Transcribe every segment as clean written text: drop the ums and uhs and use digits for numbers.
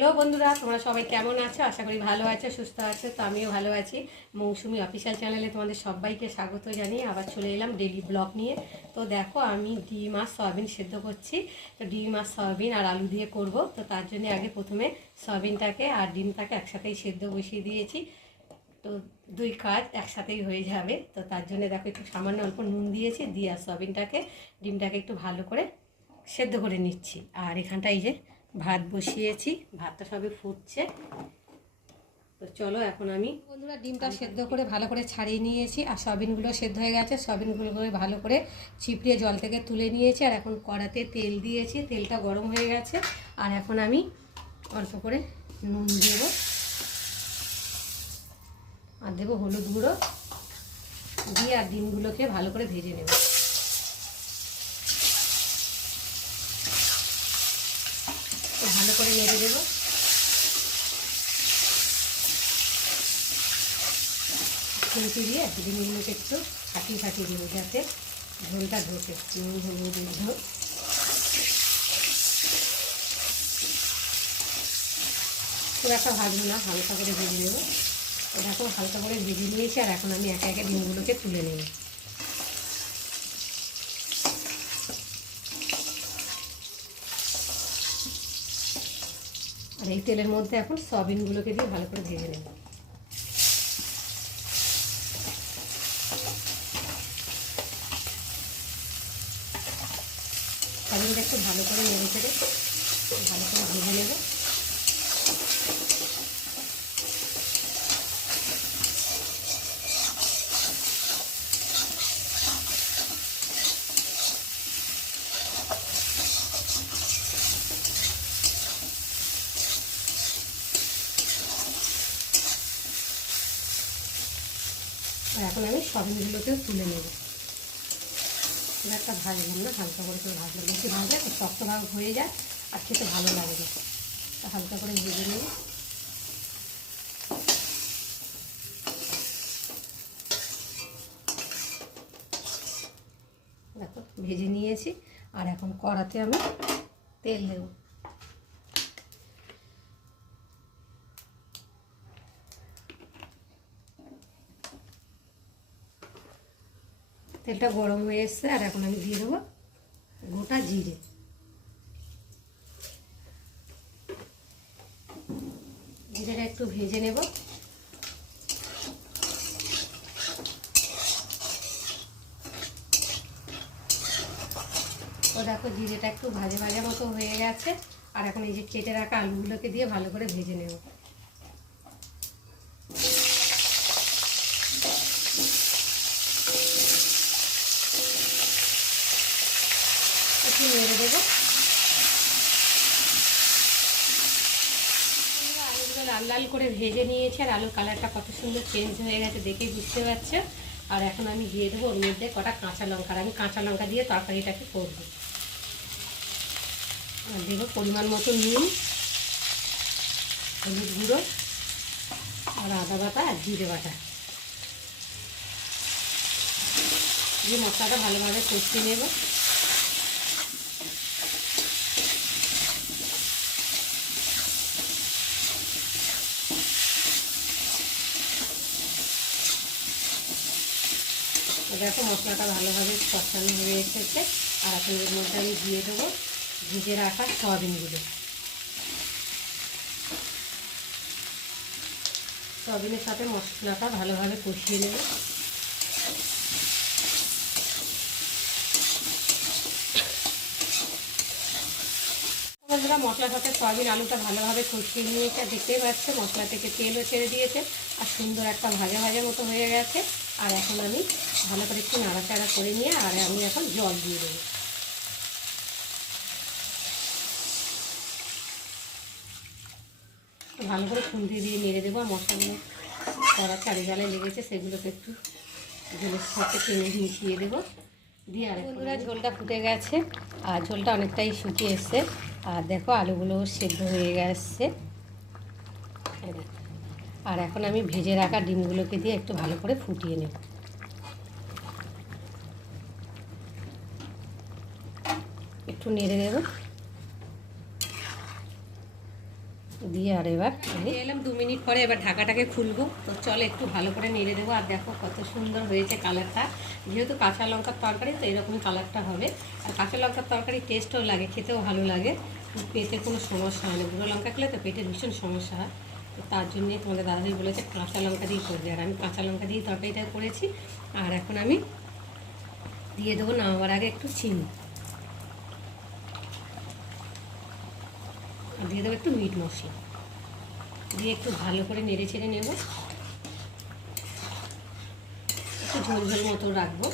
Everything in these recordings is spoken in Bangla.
হ্যালো বন্ধুরা, তোমরা সবাই কেমন আছো? আশা করি ভালো আছো, সুস্থ আছো। তো আমিও ভালো আছি। মৌসুমি অফিসিয়াল চ্যানেলে তোমাদের সবাইকে স্বাগত জানিয়ে আবার চলে এলাম ডেইলি ব্লগ নিয়ে। তো দেখো, আমি ডিম আর সয়াবিন সেদ্ধ করছি। তো ডিম আর সয়াবিন আর আলু দিয়ে করব। তো তার জন্য আগে প্রথমে সয়াবিনটাকে আর ডিমটাকে একসাথেই সেদ্ধ বসিয়ে দিয়েছি। তো দুই কাজ একসাথেই হয়ে যাবে। তো তার জন্য দেখো, একটু সামান্য অল্প নুন দিয়েছি, দিয়ে আর সয়াবিনটাকে ডিমটাকে একটু ভালো করে সেদ্ধ করে নিচ্ছি। আর এখানটা এই যে ভাত বসিয়েছি, ভাতটা সবে ফুটছে। তো চলো, এখন আমি বন্ধুরা ডিমটা সেদ্ধ করে ভালো করে ছাড়িয়ে নিয়েছি, আর সয়াবিনগুলো সেদ্ধ হয়ে গেছে। সয়াবিনগুলো ভালো করে চিপড়িয়ে জল থেকে তুলে নিয়েছি। আর এখন কড়াতে তেল দিয়েছি, তেলটা গরম হয়ে গেছে। আর এখন আমি অল্প করে নুন দেব, আর দেবো হলুদ গুঁড়ো দিয়ে, আর ডিমগুলোকে ভালো করে ভেজে নেব। ভালো করে নেড়ে দেবো। খুন্তি দিয়ে ডিমগুলোকে একটু ফাটিয়ে দেবো, যাতে ঝোলটা ঢোকে। নুন হলুদ ঝোল খুব একটা ভাজবো না, হালকা করে ভেজে নেবো। দেখো, হালকা করে ভেজে নিয়েছি। আর এখন আমি একে একে ডিমগুলোকে তুলে নেব। আর এই তেলের মধ্যে এখন সয়াবিনগুলোকে দিয়ে ভালো করে ভেজে নেব। সয়াবিনটা একটু ভালো করে নেড়ে চেড়ে ভালো করে ভেজে নেব। আর এখন আমি সয়াবিনগুলোকেও তুলে নেব। খুব একটা ভাজলাম না, হালকা করে করে ভাজলাম। বেশি ভাজলে খুব শক্ত ভাগ হয়ে যায়, আর খেতে ভালো লাগে না। হালকা করে ভেজে নেব। দেখো, ভেজে নিয়েছি। আর এখন কড়াতে আমি তেল দেব। তেলটা গরম হয়ে এসছে। আর এখন আমি দিয়ে দেবো গোটা জিরে। জিরেটা একটু ভেজে নেব। ও দেখো, জিরেটা একটু ভাজা ভাজা মতো হয়ে গেছে। আর এখন এই যে কেটে রাখা আলুগুলোকে দিয়ে ভালো করে ভেজে নেব। একটু নেড়ে দেবো। আলুগুলো লাল লাল করে ভেজে নিয়েছি। আর আলুর কালারটা কত সুন্দর চেঞ্জ হয়ে গেছে, দেখেই বুঝতে পারছো। আর এখন আমি দিয়ে দেবো ওর মধ্যে কটা কাঁচা লঙ্কা। আর আমি কাঁচা লঙ্কা দিয়ে তরকারিটাকে করবো। আর দেবো পরিমাণ মতো নুন, হলুদ গুঁড়ো, আর আদা বাটা আর জিরে বাটা দিয়ে মশলাটা ভালোভাবে কষিয়ে নেব। দেখো, মশলাটা ভালোভাবে কষানো হয়ে এসেছে। আর এখন এর মধ্যে আমি দিয়ে দেবো ভিজে রাখা সয়াবিনগুলো। সয়াবিনের সাথে মশলাটা ভালোভাবে কষিয়ে নেব। বন্ধুরা, মশলার সাথে সয়াবিন আলুটা ভালোভাবে কষিয়ে নিয়েছে। দেখতেই পাচ্ছে মশলা থেকে তেলও ছেড়ে দিয়েছে, আর সুন্দর একটা ভাজা ভাজা মতো হয়ে গেছে। আর এখন আমি ভালো করে একটু নাড়াচাড়া করে নিয়ে আর আমি এখন জল দিয়ে দেবো। ভালো করে খুন্তি দিয়ে নেড়ে দেবো। আর মশলাগুলো কড়ার চারিগালে লেগেছে, সেগুলোকে একটু ঝোলের সাথে টেনে মিশিয়ে দেবো। দিয়ে আর বন্ধুরা, ঝোলটা ফুটে গেছে আর ঝোলটা অনেকটাই শুকিয়ে এসছে। আর দেখো, আলুগুলো সেদ্ধ হয়ে গেছে। আর এখন আমি ভেজে রাখা ডিমগুলোকে দিয়ে একটু ভালো করে ফুটিয়ে নেব। একটু নেড়ে দেবো। দিয়ে আর এবার আমি এলাম 2 মিনিট পরে, এবার ঢাকাটাকে খুলবো। তো চলো একটু ভালো করে নেড়ে দেবো। আর দেখো কত সুন্দর হয়েছে কালারটা। যেহেতু কাঁচা লঙ্কার তরকারি তো এরকমই কালারটা হবে। আর কাঁচা লঙ্কার তরকারি টেস্টও লাগে, খেতেও ভালো লাগে, পেটের কোনো সমস্যা হয় না। গুঁড়ো লঙ্কা খেলে তো পেটের ভীষণ সমস্যা হয়। তো তার জন্যই তোমাদের দাদাভাই বলেছে কাঁচা লঙ্কা দিয়েই করবে, আর আমি কাঁচা লঙ্কা দিয়েই তরকারিটা করেছি। আর এখন আমি দিয়ে দেবো নামাবার আগে একটু চিনি, আর দিয়ে দেবো একটু মিট মশলা, দিয়ে একটু ভালো করে নেড়ে চেড়ে নেব। একটু ঝোল ঝোল মতো রাখবো,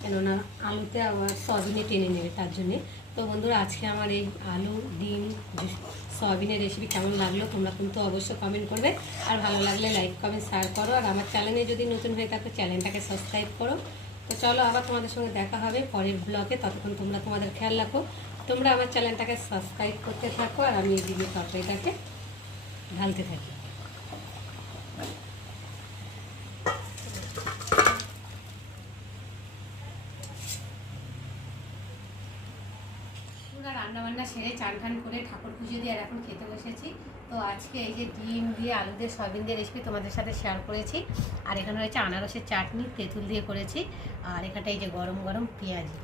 কেননা আলুতে আবার সয়াবিনে টেনে নেবে তার জন্যে। তো বন্ধুরা, আজকে আমার এই আলু ডিম সয়াবিনের রেসিপি কেমন লাগলো তোমরা কিন্তু অবশ্যই কমেন্ট করবে। আর ভালো লাগলে লাইক কমেন্ট শেয়ার করো। আর আমার চ্যানেলে যদি নতুন হয়ে থাকো চ্যানেলটাকে সাবস্ক্রাইব করো। তো চলো আবার তোমাদের সঙ্গে দেখা হবে পরের ব্লগে। ততক্ষণ তোমরা তোমাদের খেয়াল রাখো, তোমরা আমার চ্যানেলটাকে সাবস্ক্রাইব করতে থাকো, আর আমি এই ডিমের তরকারিটাকে ঢালতে থাকি। রান্নাবান্না সেরে চান টান করে ঠাকুর পুজো দিয়ে আর এখন খেতে বসেছি। তো আজকে এই যে ডিম দিয়ে আলু দিয়ে সয়াবিন দিয়ে রেসিপি তোমাদের সাথে শেয়ার করেছি। আর এখানে রয়েছে আনারসের চাটনি, তেঁতুল দিয়ে করেছি। আর এখানটা এই যে গরম গরম পেঁয়াজি,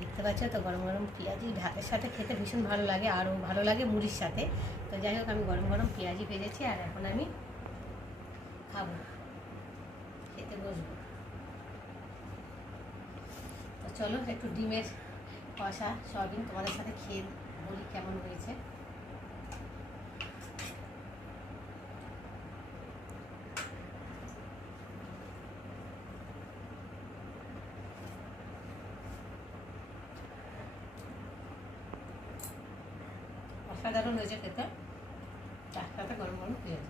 দেখতে পাচ্ছ তো, গরম গরম পেঁয়াজি ভাতের সাথে খেতে ভীষণ ভালো লাগে, আরও ভালো লাগে মুড়ির সাথে। তো যাই হোক, আমি গরম গরম পেঁয়াজি ভেজেছি আর এখন আমি খাবো, খেতে বসবো। তো চলো একটু ডিমের কষা সয়াবিন তোমাদের সাথে খেয়ে বলি কেমন হয়েছে। অসাধারণ হয়েছে খেতে, তার সাথে গরম গরম পেঁয়াজ।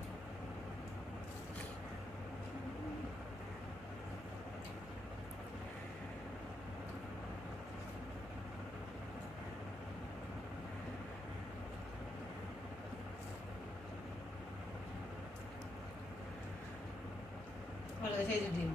ভালো হয়েছে এই যে ডিম।